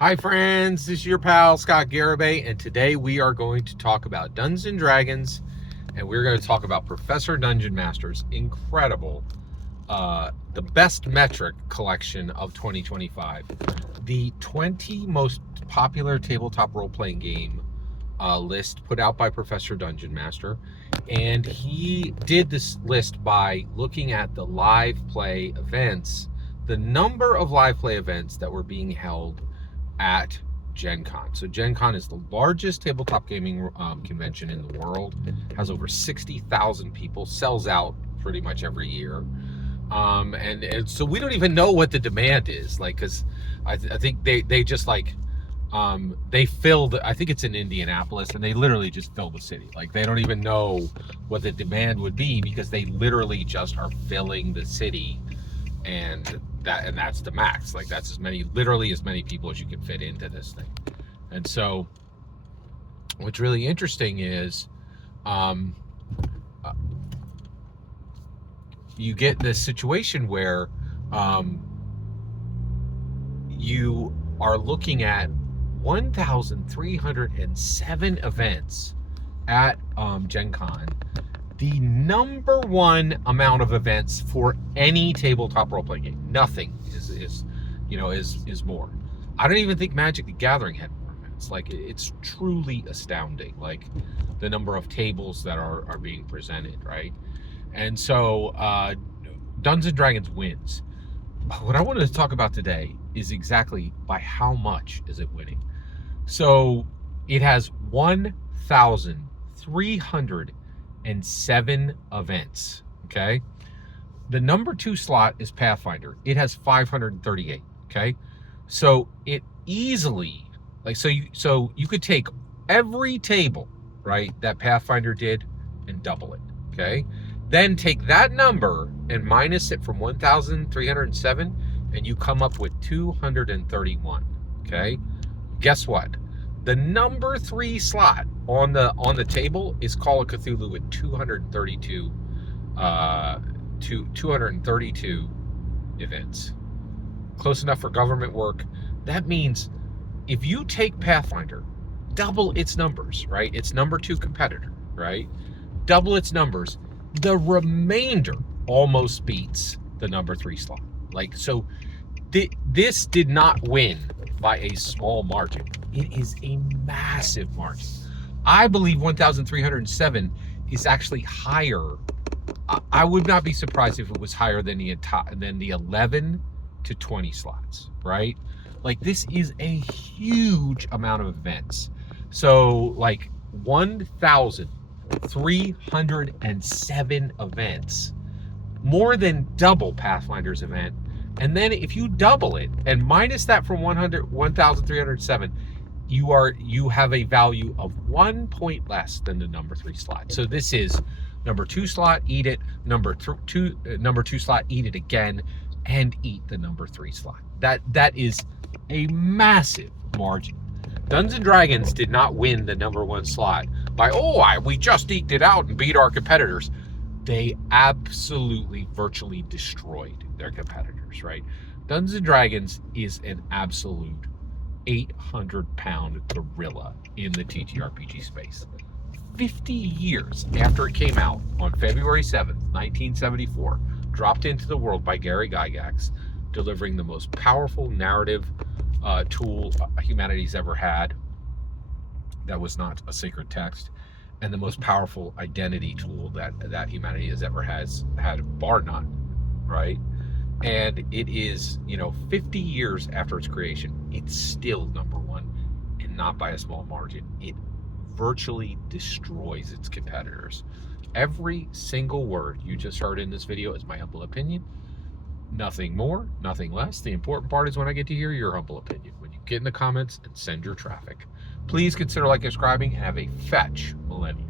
Hi friends, this is your pal Scott Garibay, and today we are going to talk about Dungeons and Dragons, and we're going to talk about Professor Dungeon Master's incredible, the best metric collection of 2025, the 20 most popular tabletop role-playing game list put out by Professor Dungeon Master, and he did this list by looking at the live play events, the number of live play events that were being held at Gen Con. So Gen Con is the largest tabletop gaming convention in the world, has over 60,000 people, sells out pretty much every year. And so we don't even know what the demand is, like, because I think they just like, they filled, I think it's in Indianapolis, and they literally just fill the city. Like, they don't even know what the demand would be because they literally just are filling the city, and that's the max. Like, that's literally as many people as you can fit into this thing. And so what's really interesting is you get this situation where you are looking at 1,307 events at Gen Con, the number one amount of events for any tabletop role-playing game. Nothing is more. I don't even think Magic the Gathering had more events. Like, it's truly astounding, like the number of tables that are being presented, right? And so Dungeons and Dragons wins. What I wanted to talk about today is exactly by how much is it winning. So it has 1,307 events, okay? The number 2 slot is Pathfinder. It has 538, okay? So it easily, like, so you could take every table, right, that Pathfinder did and double it, okay? Then take that number and minus it from 1,307, and you come up with 231, okay? Guess what? The number 3 slot on the table is Call of Cthulhu with 232 events. Close enough for government work. That means if you take Pathfinder, double its numbers, right? Its number 2 competitor, right? Double its numbers. The remainder almost beats the number 3 slot. Like, so this did not win by a small margin. It is a massive margin. I believe 1,307 is actually higher. I would not be surprised if it was higher than the 11 to 20 slots, right? Like, this is a huge amount of events. So, like, 1,307 events, more than double Pathfinder's event. And then if you double it and minus that from 1,307, you have a value of 1 point less than the number 3 slot. So this is number 2 slot, eat it, number 2 slot, eat it again, and eat the number 3 slot. That is a massive margin. Dungeons and Dragons did not win the number 1 slot by, we just eked it out and beat our competitors. They absolutely, virtually destroyed their competitors, right? Dungeons and Dragons is an absolute 800-pound gorilla in the TTRPG space. 50 years after it came out on February 7th, 1974, dropped into the world by Gary Gygax, delivering the most powerful narrative tool humanity's ever had that was not a sacred text, and the most powerful identity tool that humanity has ever had, bar none, right? And it is, 50 years after its creation, it's still number 1, and not by a small margin. It virtually destroys its competitors. Every single word you just heard in this video is my humble opinion. Nothing more, nothing less. The important part is when I get to hear your humble opinion, when you get in the comments and send your traffic. Please consider subscribing, and have a fetch millennium.